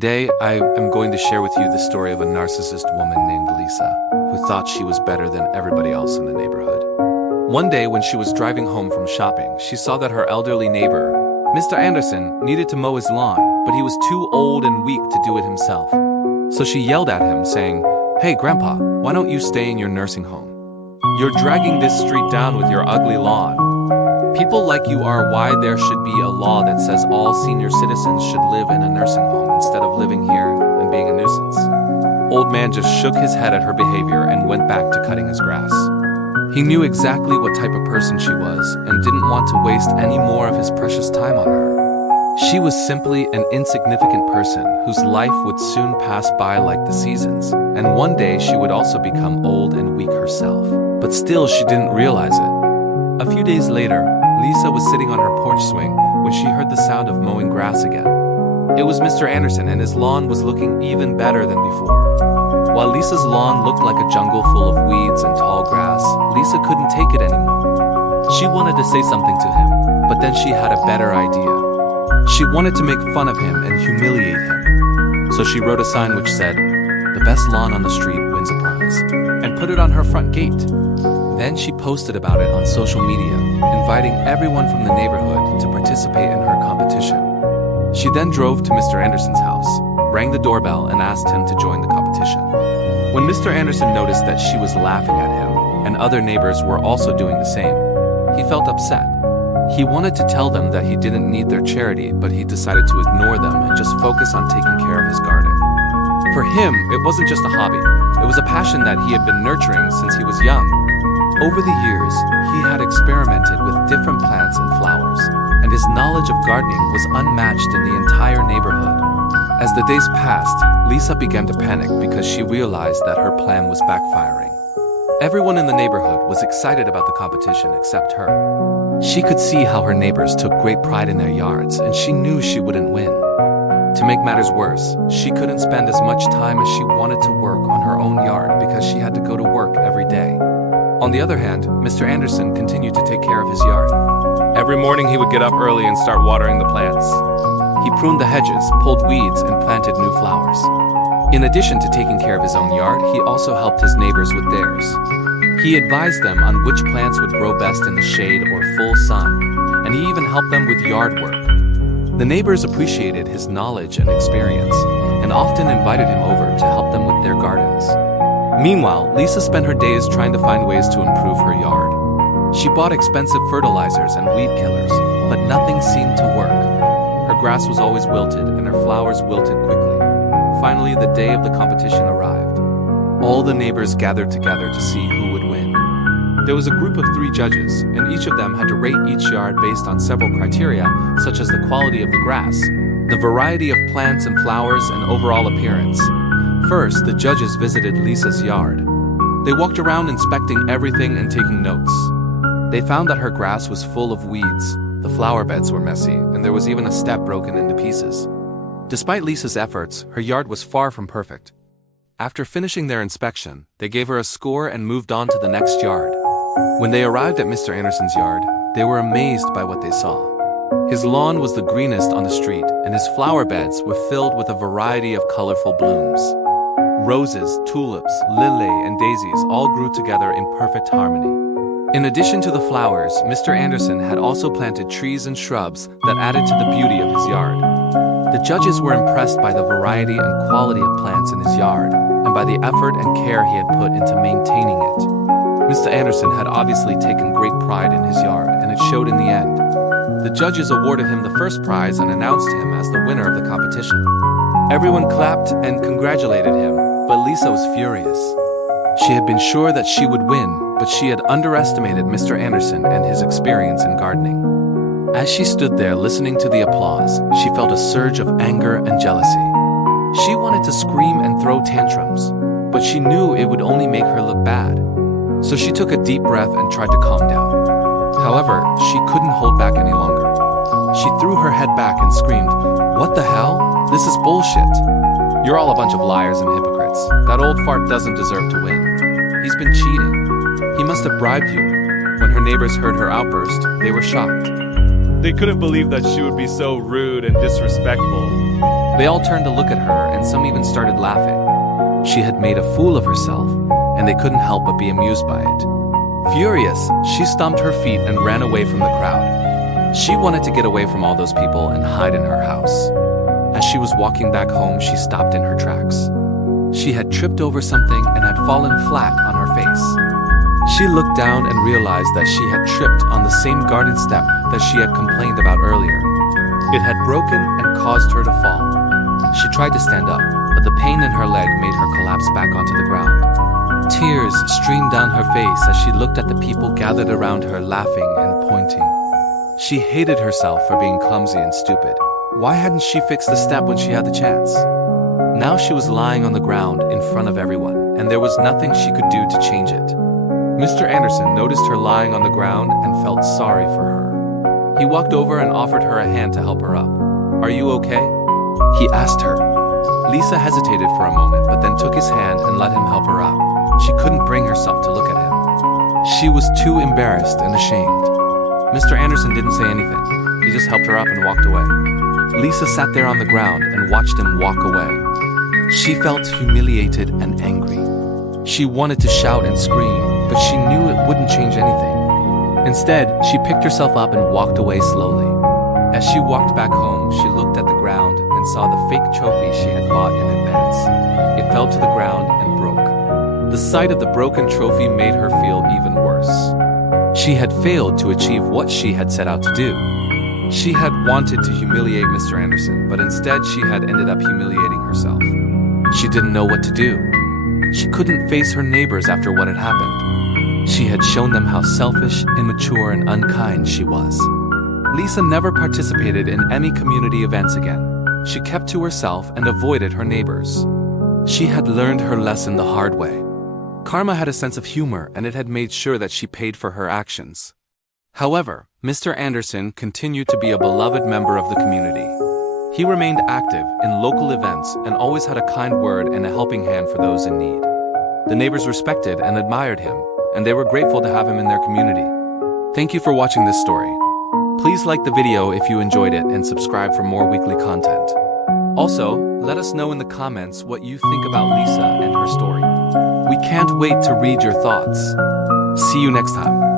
Today, I am going to share with you the story of a narcissist woman named Lisa, who thought she was better than everybody else in the neighborhood. One day, when she was driving home from shopping, she saw that her elderly neighbor, Mr. Anderson, needed to mow his lawn, but he was too old and weak to do it himself. So she yelled at him, saying, "Hey, Grandpa, why don't you stay in your nursing home? You're dragging this street down with your ugly lawn. People like you are why there should be a law that says all senior citizens should live in a nursing home instead of living here and being a nuisance." Old man just shook his head at her behavior and went back to cutting his grass. He knew exactly what type of person she was and didn't want to waste any more of his precious time on her. She was simply an insignificant person whose life would soon pass by like the seasons, and one day she would also become old and weak herself. But still, she didn't realize it. A few days later, Lisa was sitting on her porch swing when she heard the sound of mowing grass again. It was Mr. Anderson, and his lawn was looking even better than before. While Lisa's lawn looked like a jungle full of weeds and tall grass, Lisa couldn't take it anymore. She wanted to say something to him, but then she had a better idea. She wanted to make fun of him and humiliate him. So she wrote a sign which said, "The best lawn on the street wins a prize," and put it on her front gate. Then she posted about it on social media, inviting everyone from the neighborhood to participate in her competition. She then drove to Mr. Anderson's house, rang the doorbell, and asked him to join the competition. When Mr. Anderson noticed that she was laughing at him, and other neighbors were also doing the same, he felt upset. He wanted to tell them that he didn't need their charity, but he decided to ignore them and just focus on taking care of his garden. For him, it wasn't just a hobby, it was a passion that he had been nurturing since he was young. Over the years, he had experimented with different plants and flowers, and his knowledge of gardening was unmatched in the entire neighborhood. As the days passed, Lisa began to panic because she realized that her plan was backfiring. Everyone in the neighborhood was excited about the competition except her. She could see how her neighbors took great pride in their yards, and she knew she wouldn't win. To make matters worse, she couldn't spend as much time as she wanted to work on her own yard because she had to go to work every day. On the other hand, Mr. Anderson continued to take care of his yard. Every morning he would get up early and start watering the plants. He pruned the hedges, pulled weeds, and planted new flowers. In addition to taking care of his own yard, he also helped his neighbors with theirs. He advised them on which plants would grow best in the shade or full sun, and he even helped them with yard work. The neighbors appreciated his knowledge and experience, and often invited him over to help them with their gardens. Meanwhile, Lisa spent her days trying to find ways to improve her yard. She bought expensive fertilizers and weed killers, but nothing seemed to work. Her grass was always wilted, and her flowers wilted quickly. Finally, the day of the competition arrived. All the neighbors gathered together to see who would win. There was a group of 3 judges, and each of them had to rate each yard based on several criteria, such as the quality of the grass, the variety of plants and flowers, and overall appearance. First, the judges visited Lisa's yard. They walked around inspecting everything and taking notes. They found that her grass was full of weeds, the flower beds were messy, and there was even a step broken into pieces. Despite Lisa's efforts, her yard was far from perfect. After finishing their inspection, they gave her a score and moved on to the next yard. When they arrived at Mr. Anderson's yard, they were amazed by what they saw. His lawn was the greenest on the street, and his flower beds were filled with a variety of colorful blooms. Roses, tulips, lily, and daisies all grew together in perfect harmony. In addition to the flowers, Mr. Anderson had also planted trees and shrubs that added to the beauty of his yard. The judges were impressed by the variety and quality of plants in his yard, and by the effort and care he had put into maintaining it. Mr. Anderson had obviously taken great pride in his yard, and it showed in the end. The judges awarded him the first prize and announced him as the winner of the competition. Everyone clapped and congratulated him, but Lisa was furious. She had been sure that she would win, but she had underestimated Mr. Anderson and his experience in gardening. As she stood there listening to the applause, she felt a surge of anger and jealousy. She wanted to scream and throw tantrums, but she knew it would only make her look bad. So she took a deep breath and tried to calm down. However, she couldn't hold back any longer. She threw her head back and screamed, "What the hell? This is bullshit. You're all a bunch of liars and hypocrites. That old fart doesn't deserve to win. He's been cheating. He must have bribed you." When her neighbors heard her outburst, they were shocked. They couldn't believe that she would be so rude and disrespectful. They all turned to look at her, and some even started laughing. She had made a fool of herself, and they couldn't help but be amused by it. Furious, she stomped her feet and ran away from the crowd. She wanted to get away from all those people and hide in her house. As she was walking back home, she stopped in her tracks. She had tripped over something and had fallen flat on her face. She looked down and realized that she had tripped on the same garden step that she had complained about earlier. It had broken and caused her to fall. She tried to stand up, but the pain in her leg made her collapse back onto the ground. Tears streamed down her face as she looked at the people gathered around her, laughing and pointing. She hated herself for being clumsy and stupid. Why hadn't she fixed the step when she had the chance? Now she was lying on the ground in front of everyone, and there was nothing she could do to change it. Mr. Anderson noticed her lying on the ground and felt sorry for her. He walked over and offered her a hand to help her up. "Are you okay?" he asked her. Lisa hesitated for a moment, but then took his hand and let him help her up. She couldn't bring herself to look at him. She was too embarrassed and ashamed. Mr. Anderson didn't say anything. He just helped her up and walked away. Lisa sat there on the ground and watched him walk away. She felt humiliated and angry. She wanted to shout and scream, but she knew it wouldn't change anything. Instead, she picked herself up and walked away slowly. As she walked back home, she looked at the ground and saw the fake trophy she had bought in advance. It fell to the ground and broke. The sight of the broken trophy made her feel even worse. She had failed to achieve what she had set out to do. She had wanted to humiliate Mr. Anderson, but instead she had ended up humiliating herself. She didn't know what to do. She couldn't face her neighbors after what had happened. She had shown them how selfish, immature, and unkind she was. Lisa never participated in any community events again. She kept to herself and avoided her neighbors. She had learned her lesson the hard way. Karma had a sense of humor, and it had made sure that she paid for her actions. However, Mr. Anderson continued to be a beloved member of the community. He remained active in local events and always had a kind word and a helping hand for those in need. The neighbors respected and admired him, and they were grateful to have him in their community. Thank you for watching this story. Please like the video if you enjoyed it and subscribe for more weekly content. Also, let us know in the comments what you think about Lisa and her story. We can't wait to read your thoughts. See you next time.